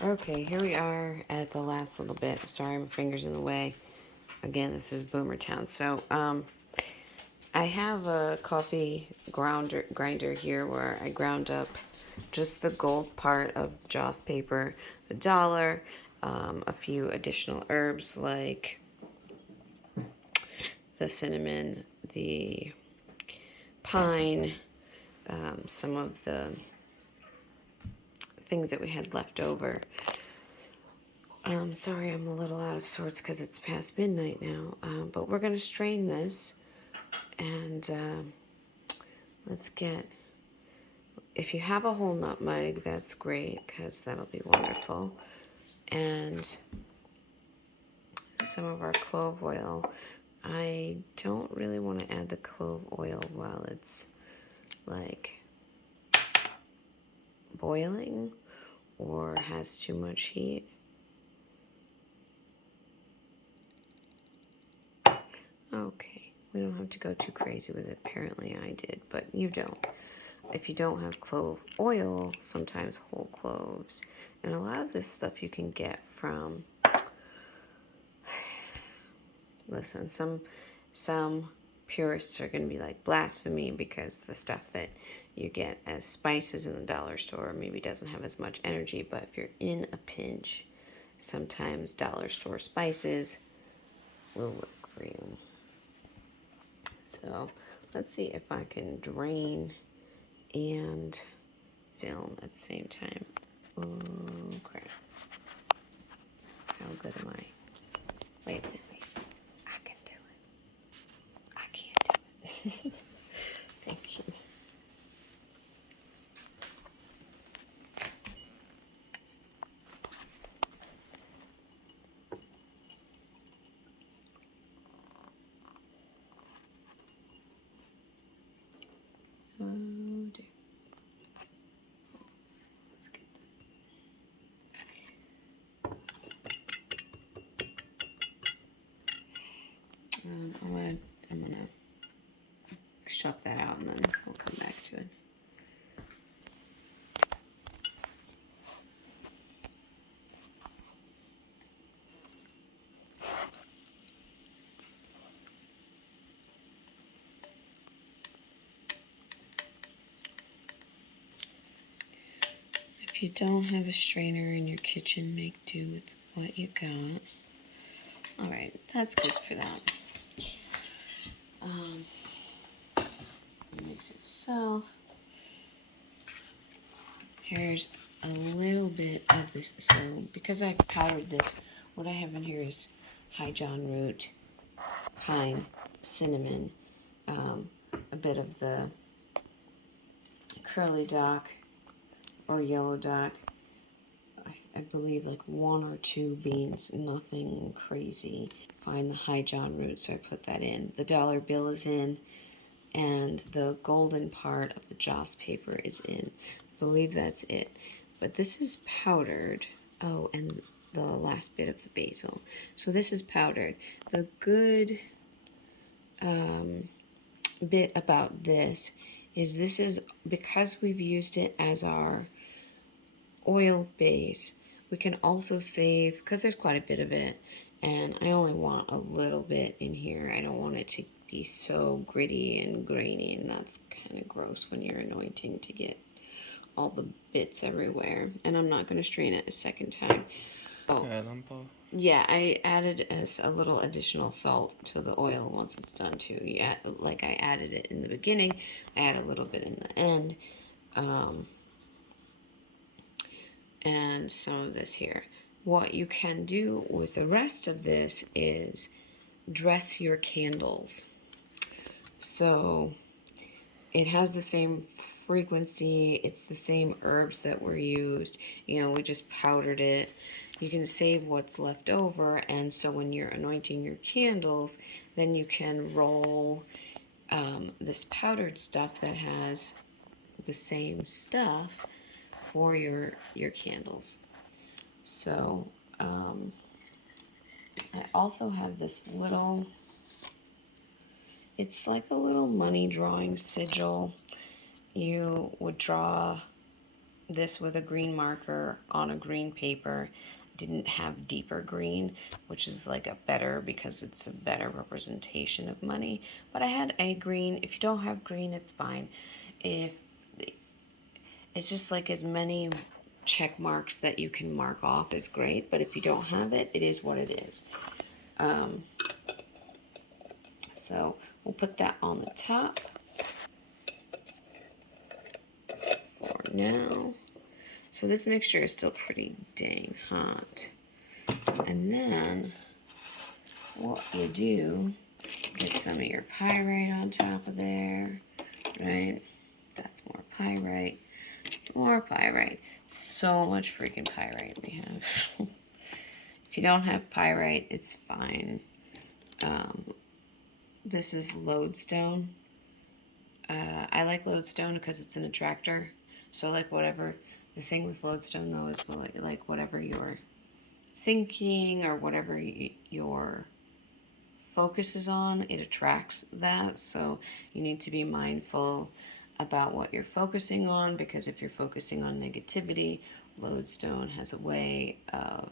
Okay, here we are at the last little bit. Sorry, my finger's in the way. Again, this is Boomer Town. So, I have a coffee grinder here where I ground up just the gold part of the Joss paper, the dollar, a few additional herbs like the cinnamon, the pine, some of the things that we had left over. Sorry, I'm a little out of sorts because it's past midnight now, but we're going to strain this and let's get, if you have a whole nutmeg, that's great because that'll be wonderful. And some of our clove oil. I don't really want to add the clove oil while it's like boiling or has too much heat. Okay, we don't have to go too crazy with it. Apparently I did, but you don't. If you don't have clove oil, sometimes whole cloves. And a lot of this stuff you can get from, listen, some purists are going to be like blasphemy because the stuff that you get as spices in the dollar store maybe doesn't have as much energy. But if you're in a pinch, sometimes dollar store spices will work for you. So let's see if I can drain and film at the same time. Oh crap. How good am I? Wait a minute. I can do it. I can't do it. Thank you. Oh dear. Let's get that. I'm gonna chop that out and then we'll come back to it. If you don't have a strainer in your kitchen, make do with what you got. All right, that's good for that. Mix itself. Here's a little bit of this. So because I've powdered this, what I have in here is high John root, pine, cinnamon, a bit of the curly dock or yellow dock. I believe like 1 or 2 beans, nothing crazy. Find the high John root, so I put that in. The dollar bill is in, and the golden part of the Joss paper is in. I believe that's it. But this is powdered. Oh, and the last bit of the basil. So this is powdered. The good bit about this is because we've used it as our oil base, we can also save, because there's quite a bit of it, and I only want a little bit in here. I don't want it to be so gritty and grainy, and that's kind of gross when you're anointing to get all the bits everywhere. And I'm not going to strain it a second time. Oh, yeah, I added a little additional salt to the oil once it's done too. Yeah, like I added it in the beginning, I add a little bit in the end. And some of this here. What you can do with the rest of this is dress your candles. So it has the same frequency, it's the same herbs that were used. You know, we just powdered it. You can save what's left over, and so when you're anointing your candles, then you can roll this powdered stuff that has the same stuff for your candles. So I also have this little, it's like a little money drawing sigil. You would draw this with a green marker on a green paper. Didn't have deeper green, which is like a better, because it's a better representation of money. But I had a green. If you don't have green, it's fine. If it's just like as many check marks that you can mark off is great, but if you don't have it, it is what it is. So we'll put that on the top for now. So this mixture is still pretty dang hot. And then what you do, get some of your pyrite on top of there, right? That's more pyrite. More pyrite. So much freaking pyrite we have. If you don't have pyrite, it's fine. This is lodestone. I like lodestone because it's an attractor. So like whatever, the thing with lodestone though is like whatever you're thinking or whatever your focus is on, it attracts that. So you need to be mindful about what you're focusing on, because if you're focusing on negativity, lodestone has a way of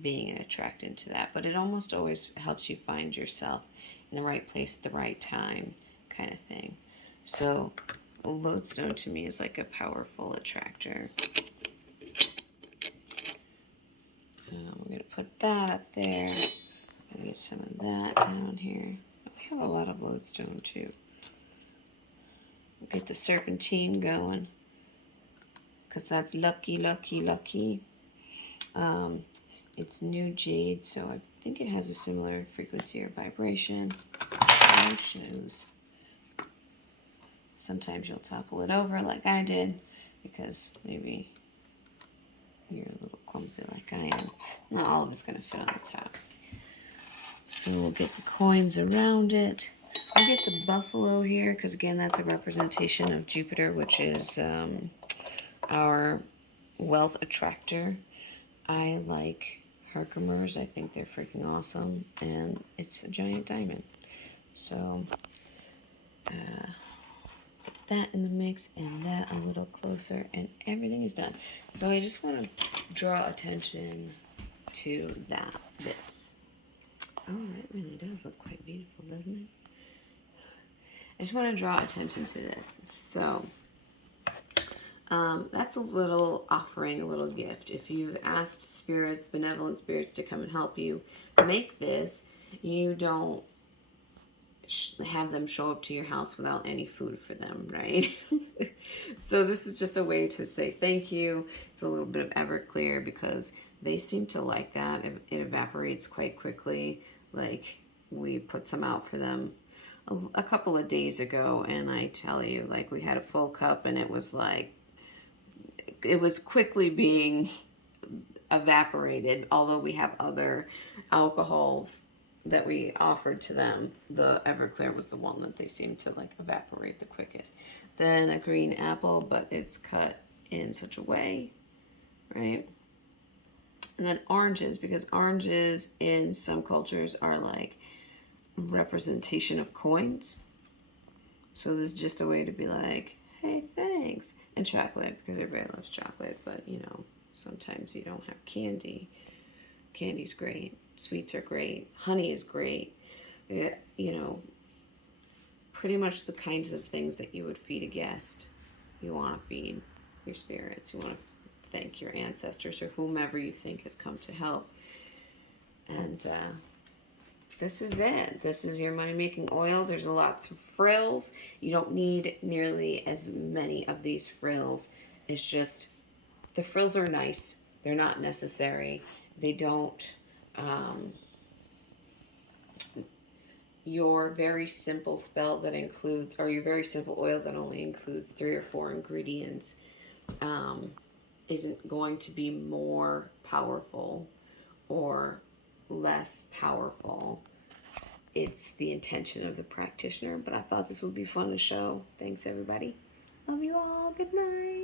being an attractant to that. But it almost always helps you find yourself in the right place at the right time, kind of thing. So lodestone to me is like a powerful attractor. We're going to put that up there. I'm going to get some of that down here. We have a lot of lodestone too. We'll get the serpentine going, because that's lucky, lucky, lucky. It's new jade, so I think it has a similar frequency or vibration. No shows. Sometimes you'll topple it over like I did, because maybe you're a little clumsy like I am. Not all of it's going to fit on the top. So we'll get the coins around it. I'll get the buffalo here, because again, that's a representation of Jupiter, which is our wealth attractor. I like Herkimers. I think they're freaking awesome, and it's a giant diamond. So put that in the mix, and that a little closer, and everything is done. So I just want to draw attention to this. Oh, that really does look quite beautiful, doesn't it? I just want to draw attention to this. So that's a little offering, a little gift. If you've asked spirits, benevolent spirits, to come and help you make this, you don't have them show up to your house without any food for them, right? So this is just a way to say thank you. It's a little bit of Everclear, because they seem to like that. It evaporates quite quickly. Like, we put some out for them a couple of days ago, and I tell you, like, we had a full cup, and it was like, it was quickly being evaporated. Although we have other alcohols that we offered to them, the Everclear was the one that they seemed to like evaporate the quickest. Then a green apple, but it's cut in such a way, right? And then oranges, because oranges in some cultures are like representation of coins. So this is just a way to be like, hey, thanks. And chocolate, because everybody loves chocolate, but you know, sometimes you don't have candy. Candy's great. Sweets are great. Honey is great. You know, pretty much the kinds of things that you would feed a guest. You want to feed your spirits. You want to thank your ancestors or whomever you think has come to help. And this is it. This is your money-making oil. There's lots of frills. You don't need nearly as many of these frills. It's just, the frills are nice. They're not necessary. They don't, your very simple spell that includes, or your very simple oil that only includes 3 or 4 ingredients, isn't going to be more powerful or less powerful. It's the intention of the practitioner, but I thought this would be fun to show. Thanks, everybody. Love you all. Good night.